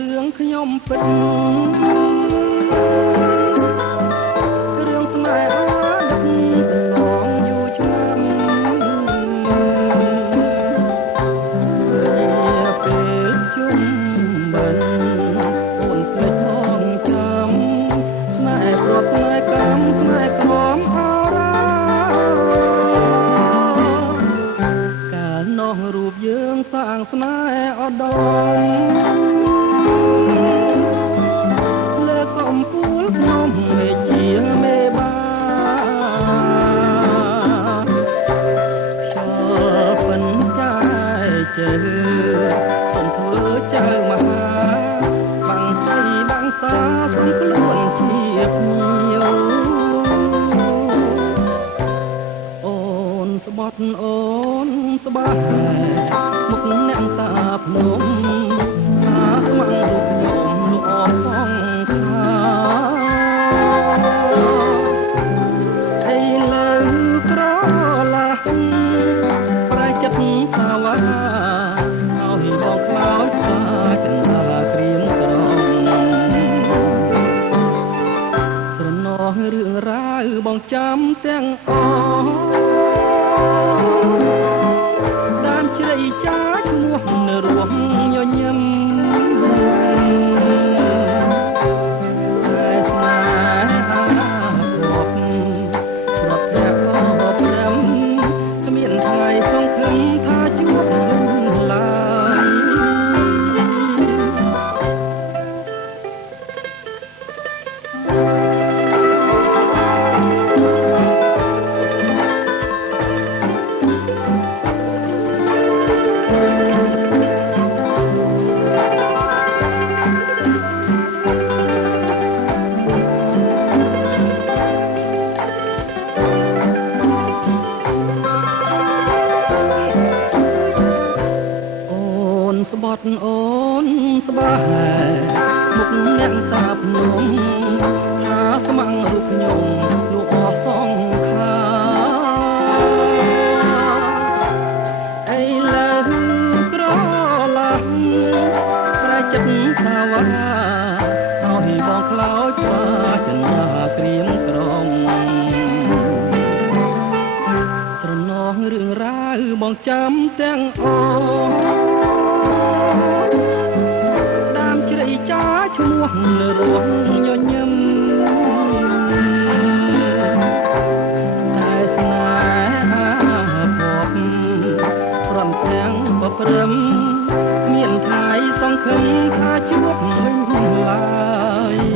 រឿងខ្ញុំពិតរឿងស្នេហ៍ដឹកកន្លងយូរឆ្នាំពេលជុំបិណ្ឌអូនភ្លេចផងចាំស្នេហ៍គ្រាប់ស្នេហ៍កម្មស្នេហ៍ក្រំអរាកាលនោះរូបយើងសាងស្នេហ៍ឧត្តមលើកំពូលភ្នំមេជាមេបាខ្យល់ពិនចាយជើសូមធ្វើចៅមហាបាំងស្រីបាំងសាសូមខ្លួនជាភ្ញៀវអូនស្បត់អូនស្បាស់មុខអ្នកតាភ្នំស្ម័គ្ររូបខ្ញុំលោកអស់សងខាអីលើក្រឡាប្រែចិត្តសាវ៉ាឲ្យបងខ្លោចសាចន្ទាក្រៀមក្រំស្រណោះរឿងរ៉ាវបងចាំទាំងអស់ដើមជ្រៃចាឈ្មោះនៅរួមញញឹមតែស្នេហាគ្រប់គ្រប់តែអបព្រមគ្មានថ្ងៃសង្ឃឹមថាជួបឡើយស្បត់អូនស្បាមុខអ្នកតាភ្នំស្ម័គ្ររូបខ្ញុំលោកអស់សងខាអីលើក្រឡាប្រែចិត្តសាវ៉ាឲ្យបងខ្លោចស្វាចន្ទាក្រៀមក្រំត្រណោះរឿងរ៉ាវបងចាំទាំងអស់ដើមជ្រៃចាឈ្មោះនៅរួមញញឹមតែស្នេហាភពព្រមទាំងបព្រឹមមានថ្ងៃសង្ឃឹមថាជួបវិញឡើយ